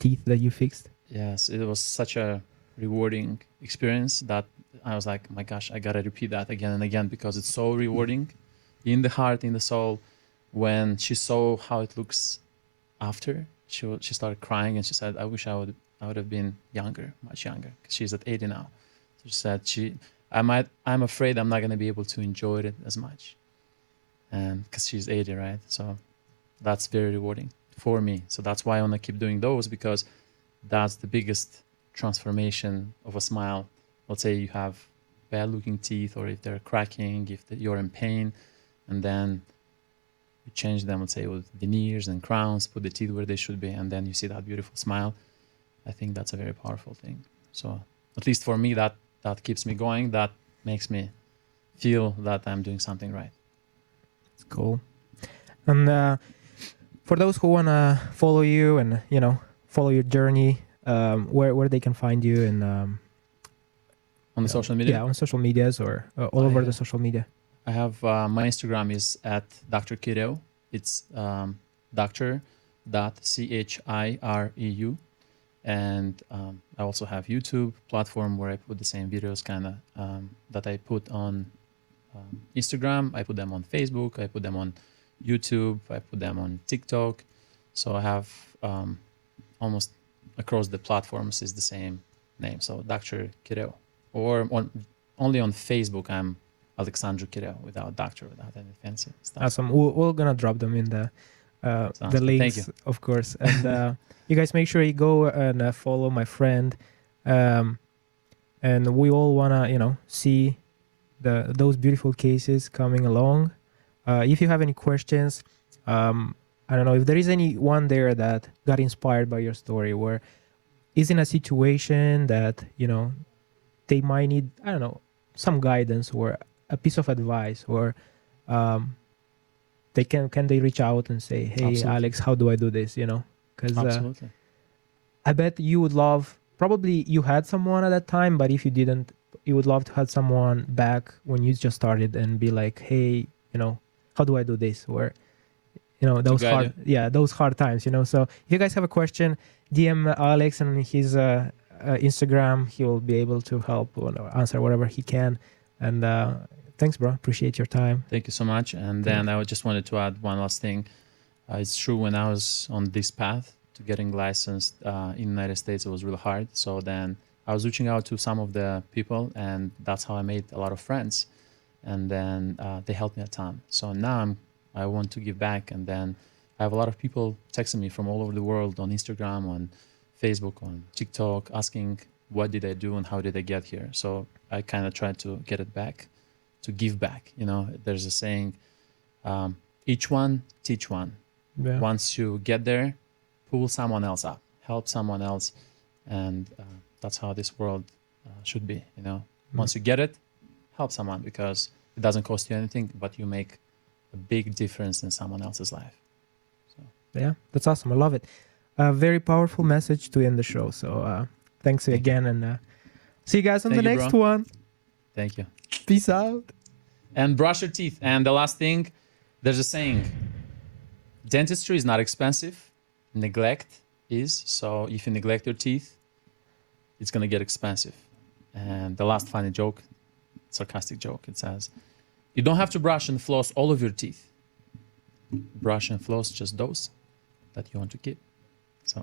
teeth that you fixed. Yes, it was such a rewarding experience that I was like, my gosh, I got to repeat that again and again because it's so rewarding in the heart, in the soul. When she saw how it looks after, she started crying and she said, I wish I would have been younger, much younger, because she's at 80 now. So she said I'm afraid I'm not going to be able to enjoy it as much, and because she's 80, right? So that's very rewarding for me. So that's why I want to keep doing those, because that's the biggest transformation of a smile. Let's say you have bad looking teeth, or if they're cracking, if you're in pain, and then you change them, let's say, with veneers and crowns, put the teeth where they should be, and then you see that beautiful smile. I think that's a very powerful thing. So at least for me, that keeps me going. That makes me feel that I'm doing something right. It's cool. And for those who want to follow you and, follow your journey, where they can find you and on the social media? Yeah, on social medias or all over the social media. I have my Instagram is at Dr. Chireu. It's Dr.Chireu. And I also have YouTube platform where I put the same videos that I put on Instagram. I put them on Facebook. I put them on YouTube. I put them on TikTok. So I have almost across the platforms is the same name. So Dr. Chireu. Or only on Facebook, I'm Alexandru Chireu, without doctor, without any fancy stuff. Awesome. We're gonna drop them in the the links, Thank you. of course. And you guys make sure you go and follow my friend. And we all wanna, see those beautiful cases coming along. If you have any questions, I don't know if there is anyone there that got inspired by your story, where is in a situation that they might need, I don't know, some guidance or a piece of advice, or they can they reach out and say, hey, Absolutely. Alex, how do I do this? Because Absolutely. I bet you would love, probably you had someone at that time, but if you didn't, you would love to have someone back when you just started and be like, hey, how do I do this? Or those hard, those hard times. So if you guys have a question, DM Alex on his Instagram. He will be able to help or answer whatever he can. And thanks, bro. Appreciate your time. Thank you so much. And then I just wanted to add one last thing. It's true, when I was on this path to getting licensed in the United States, it was really hard. So then I was reaching out to some of the people, and that's how I made a lot of friends. And then they helped me a ton. So now I want to give back. And then I have a lot of people texting me from all over the world on Instagram, on Facebook, on TikTok, asking what did I do and how did I get here. So I kind of try to get it back, to give back. There's a saying, each one, teach one. Yeah. Once you get there, pull someone else up, help someone else. And that's how this world should be. Once you get it, help someone, because it doesn't cost you anything, but you make a big difference in someone else's life. So. Yeah, that's awesome. I love it. A very powerful message to end the show. So thanks again, and see you guys on the next one. Thank you. Peace out. And brush your teeth. And the last thing, there's a saying, dentistry is not expensive, neglect is. So if you neglect your teeth, it's going to get expensive. And the last funny joke, sarcastic joke, it says, you don't have to brush and floss all of your teeth. Brush and floss just those that you want to keep. So